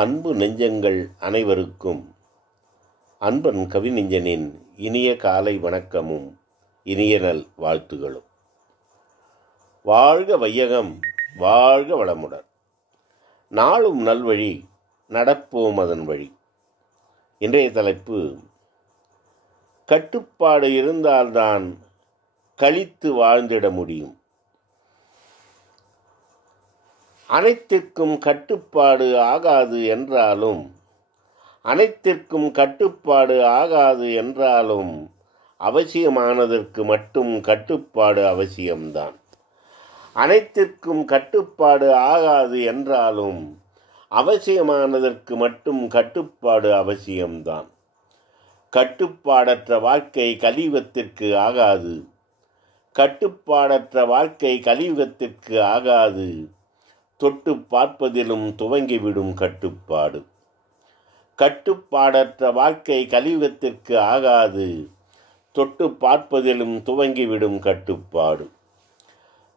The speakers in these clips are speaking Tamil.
அன்பு நெஞ்சங்கள் அனைவருக்கும் அன்பன் கவிநெஞ்சனின் இனிய காலை வணக்கமும் இனிய நல் வாழ்த்துகளும். வாழ்க வையகம், வாழ்க வளமுடன். நாளும் நல்வழி, நடப்போம் அதன் வழி. இன்றைய தலைப்பு, கட்டுப்பாடு இருந்தால்தான் கழித்து வாழ்ந்திட முடியும். அனைத்திற்கும் கட்டுப்பாடு ஆகாது என்றாலும் அவசியமானதற்கு மட்டும் கட்டுப்பாடு அவசியம்தான். அனைத்திற்கும் கட்டுப்பாடு ஆகாது என்றாலும் அவசியமானதற்கு மட்டும் கட்டுப்பாடு அவசியம்தான். கட்டுப்பாடற்ற வாழ்க்கை கலியுகத்திற்கு ஆகாது. கட்டுப்பாடற்ற வாழ்க்கை கலியுகத்திற்கு ஆகாது. தொட்டு பார்ப்பதிலும் துவங்கிவிடும் கட்டுப்பாடு. கட்டுப்பாடற்ற வாழ்க்கை கலியுகத்திற்கு ஆகாது. தொட்டு பார்ப்பதிலும் துவங்கிவிடும் கட்டுப்பாடு.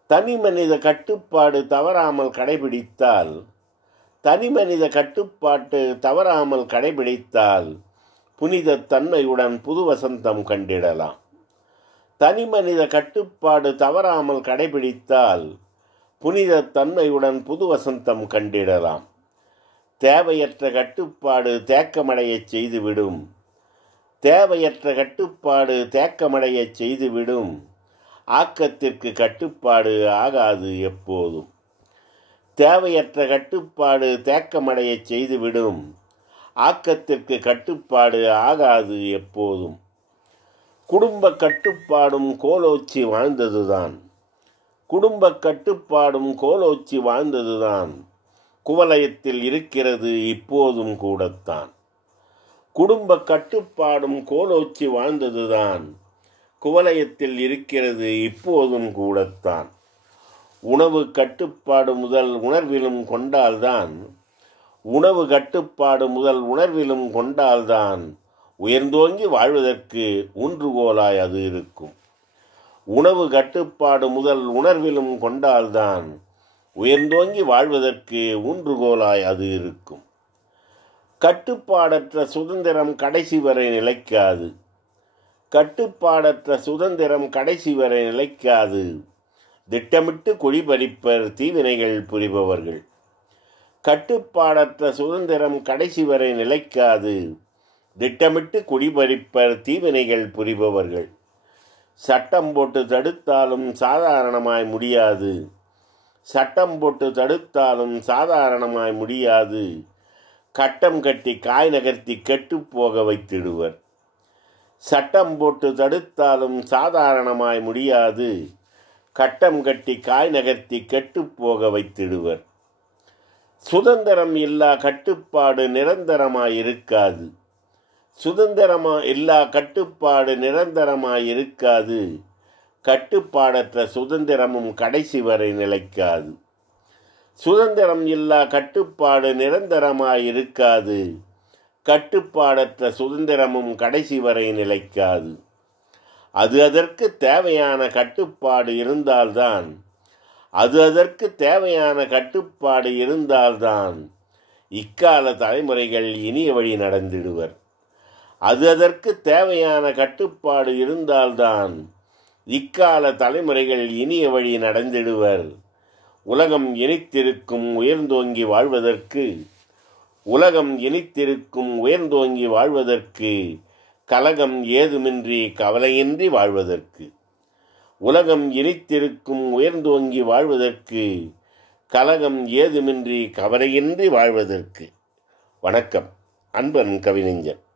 தனி மனித கட்டுப்பாடு தவறாமல் கடைபிடித்தால் புனித தன்மையுடன் புது வசந்தம் கண்டிடலாம். தனி மனித கட்டுப்பாடு தவறாமல் கடைபிடித்தால் புனித தன்மையுடன் புது வசந்தம் கண்டிடலாம். தேவையற்ற கட்டுப்பாடு தேக்கமடையச் செய்துவிடும். ஆக்கத்திற்கு கட்டுப்பாடு ஆகாது எப்போதும். தேவையற்ற கட்டுப்பாடு தேக்கமடையச் செய்துவிடும். ஆக்கத்திற்கு கட்டுப்பாடு ஆகாது எப்போதும். குடும்ப கட்டுப்பாடும் கோலோச்சி வாழ்ந்ததுதான். குவலயத்தில் இருக்கிறது இப்போதும் கூடத்தான். குடும்ப கட்டுப்பாடும் கோலோச்சி வாழ்ந்ததுதான். குவலயத்தில் இருக்கிறது இப்போதும் கூடத்தான். உணவு கட்டுப்பாடு முதல் உணர்விலும் கொண்டால்தான் உயர்ந்தோங்கி வாழ்வதற்கு ஊன்றுகோலாய் அது இருக்கும். உணவு கட்டுப்பாடு முதல் உணர்விலும் கொண்டால்தான் உயர்ந்தோங்கி வாழ்வதற்கு ஊன்றுகோலாய் அது இருக்கும். கட்டுப்பாடற்ற சுதந்திரம் கடைசி வரை நிலைக்காது. திட்டமிட்டு குடிபறிப்பர் தீவினைகள் புரிபவர்கள். கட்டுப்பாடற்ற சுதந்திரம் கடைசி வரை நிலைக்காது. திட்டமிட்டு குடிபறிப்பர் தீவினைகள் புரிபவர்கள். சட்டம் போட்டு தடுத்தாலும் சாதாரணமாய் முடியாது. கட்டம் கட்டி காய் நகர்த்தி கெட்டு போக வைத்திடுவர். சட்டம் போட்டு தடுத்தாலும் சாதாரணமாய் முடியாது. கட்டம் கட்டி காய் நகர்த்தி கெட்டு போக வைத்திடுவர். சுதந்திரம் இல்லா கட்டுப்பாடு நிரந்தரமாயிருக்காது. கட்டுப்பாடற்ற சுதந்திரமும் கடைசி வரை நிலைக்காது. சுதந்திரம் இல்லா கட்டுப்பாடு நிரந்தரமாயிருக்காது. கட்டுப்பாடற்ற சுதந்திரமும் கடைசி வரை நிலைக்காது. அதற்கு தேவையான கட்டுப்பாடு இருந்தால்தான் இக்கால தலைமுறைகள் இனிய வழி நடந்திடுவர். அதற்கு தேவையான கட்டுப்பாடு இருந்தால்தான் இக்கால தலைமுறைகள் இனிய வழி நடந்திடுவர். உலகம் இனித்திருக்கும் உயர்ந்தோங்கி வாழ்வதற்கு கலகம் ஏதுமின்றி கவலையின்றி வாழ்வதற்கு. உலகம் இனித்திருக்கும் உயர்ந்தோங்கி வாழ்வதற்கு கலகம் ஏதுமின்றி கவலையின்றி வாழ்வதற்கு. வணக்கம். அன்பன் கவிநெஞ்சன்.